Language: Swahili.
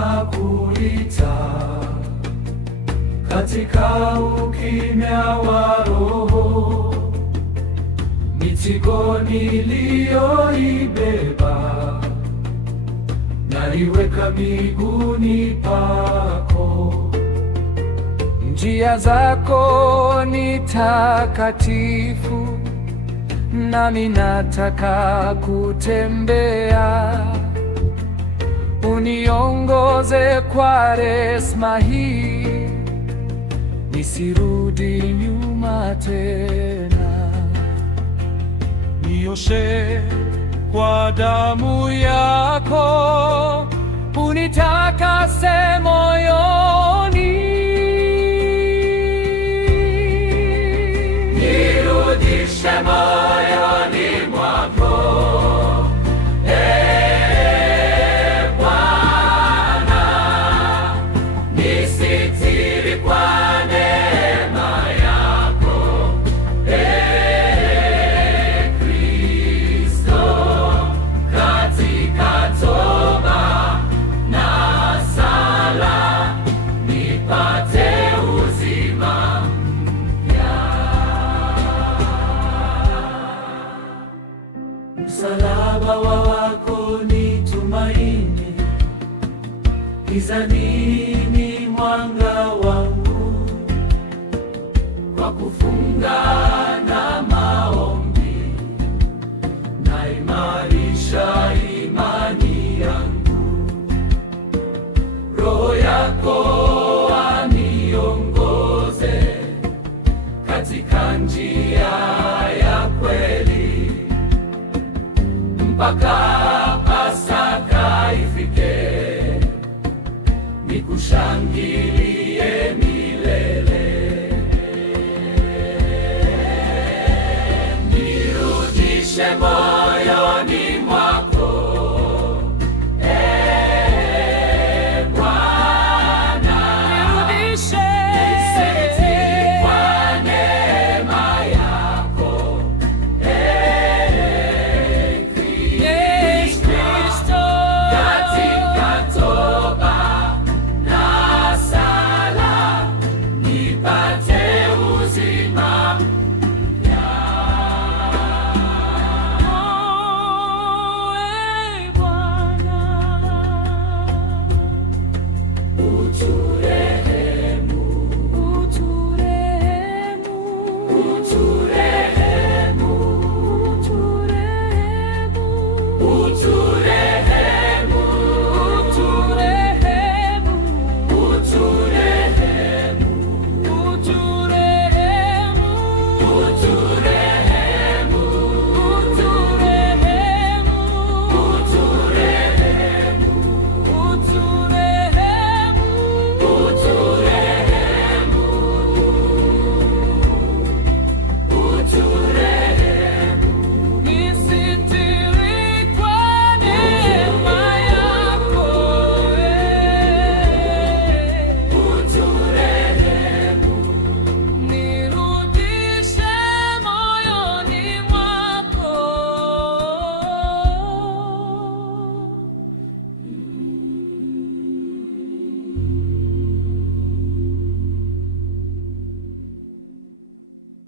tunakuita, katika ukimya wa roho, mizigo niliyoibeba naiweka miguuni pako. Njia zako ni takatifu, nami nataka kutembea. Uniongoze kwa resma hii, nisirudi nyuma tena. Nioshe kwa damu yako, unitakase moyoni. Nirudishe moyoni mwako, Bwana, nisitiri kwa neema yako, Kristo, katika toba na sala nipate uzima mpya. Msalaba wako ni tumaini, gizani ni mwanga wangu. Kwa kufunga na maombi naimarisha imani yangu. Roho yako aniongoze katika njia ya kweli, mpaka Pasaka ifike, nikushangilie milele. Nirudishe